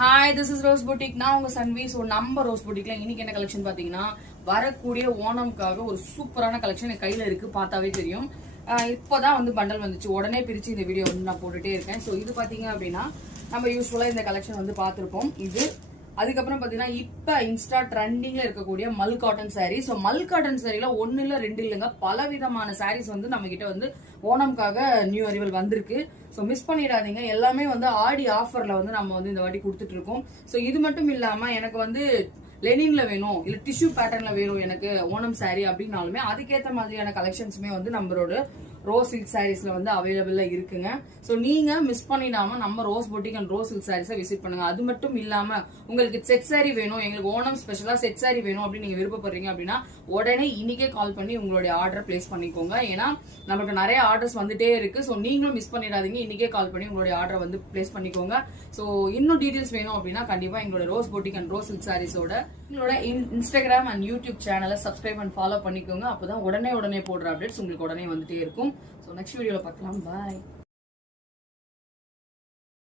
Hi, this is rose boutique. நான் உங்க Sanvi. So நம்ம ரோஸ் பொட்டிக்ல இன்னைக்கு என்ன கலெக்ஷன் பாத்தீங்கன்னா, வரக்கூடிய ஓணம்காக ஒரு சூப்பரான கலெக்ஷன் என் கையில இருக்கு, பார்த்தாவே தெரியும். இப்போதான் வந்து பண்டல் வந்துச்சு, உடனே பிரிச்சு இந்த வீடியோ வந்து நான் போட்டுட்டே இருக்கேன். ஸோ இது பாத்தீங்க அப்படின்னா நம்ம யூஸ்வலா இந்த கலெக்ஷன் வந்து பார்த்திருப்போம். இது அதுக்கப்புறம் பாத்தீங்கன்னா இப்ப இன்ஸ்டா ட்ரெண்டிங்ல இருக்கக்கூடிய மல் காட்டன் சாரீ. ஸோ மல் காட்டன் சாரீல ஒன்னு இல்ல ரெண்டு இல்லைங்க, பல விதமான சாரீஸ் வந்து நம்ம கிட்ட வந்து ஓணம்காக நியூ அரைவல் வந்திருக்கு. ஸோ மிஸ் பண்ணிடாதீங்க. எல்லாமே வந்து ஆடி ஆஃபர்ல வந்து நம்ம வந்து இந்த வாட்டி கொடுத்துட்டு இருக்கோம். ஸோ இது மட்டும் இல்லாம எனக்கு வந்து லெனின்ல வேணும், இல்ல டிஷ்யூ பேட்டர்ன்ல வேணும் எனக்கு ஓணம் சாரீ அப்படின்னாலுமே அதுக்கேற்ற மாதிரியான கலெக்ஷன்ஸுமே வந்து நம்மளோட ரோஸ் சில்க் சாரீஸ்ல வந்து அவைலபிளா இருக்குங்க. ஸோ நீங்க மிஸ் பண்ணிடாம நம்ம Rose boutique and Rose silk சாரீஸை விசிட் பண்ணுங்க. அது மட்டும் இல்லாம உங்களுக்கு செட் சாரி வேணும், எங்களுக்கு ஓணம் ஸ்பெஷலா செட் சாரி வேணும் அப்படின்னு நீங்க விருப்பப்படுறீங்க அப்படின்னா உடனே இன்னைக்கே கால் பண்ணி உங்களுடைய ஆர்டர் பிளேஸ் பண்ணிக்கோங்க. ஏன்னா நமக்கு நிறைய ஆர்டர்ஸ் வந்துட்டே இருக்கு. ஸோ நீங்களும் மிஸ் பண்ணிடாதீங்க, இன்னைக்கே கால் பண்ணி உங்களுடைய ஆர்டர் வந்து பிளேஸ் பண்ணிக்கோங்க. ஸோ இன்னும் டீடைல்ஸ் வேணும் அப்படின்னா கண்டிப்பா எங்களோட Rose boutique and Rose silk சாரீஸோட எங்களோட இன்ஸ்டாகிராம் அண்ட் யூடியூப் சேனலை சப்ஸ்கிரைப் அண்ட் ஃபாலோ பண்ணிக்கோங்க. அப்பதான் உடனே போடுற அப்டேட்ஸ் உங்களுக்கு உடனே வந்துட்டே இருக்கும். ஸோ நெக்ஸ்ட் வீடியோல பார்க்கலாம். பாய்.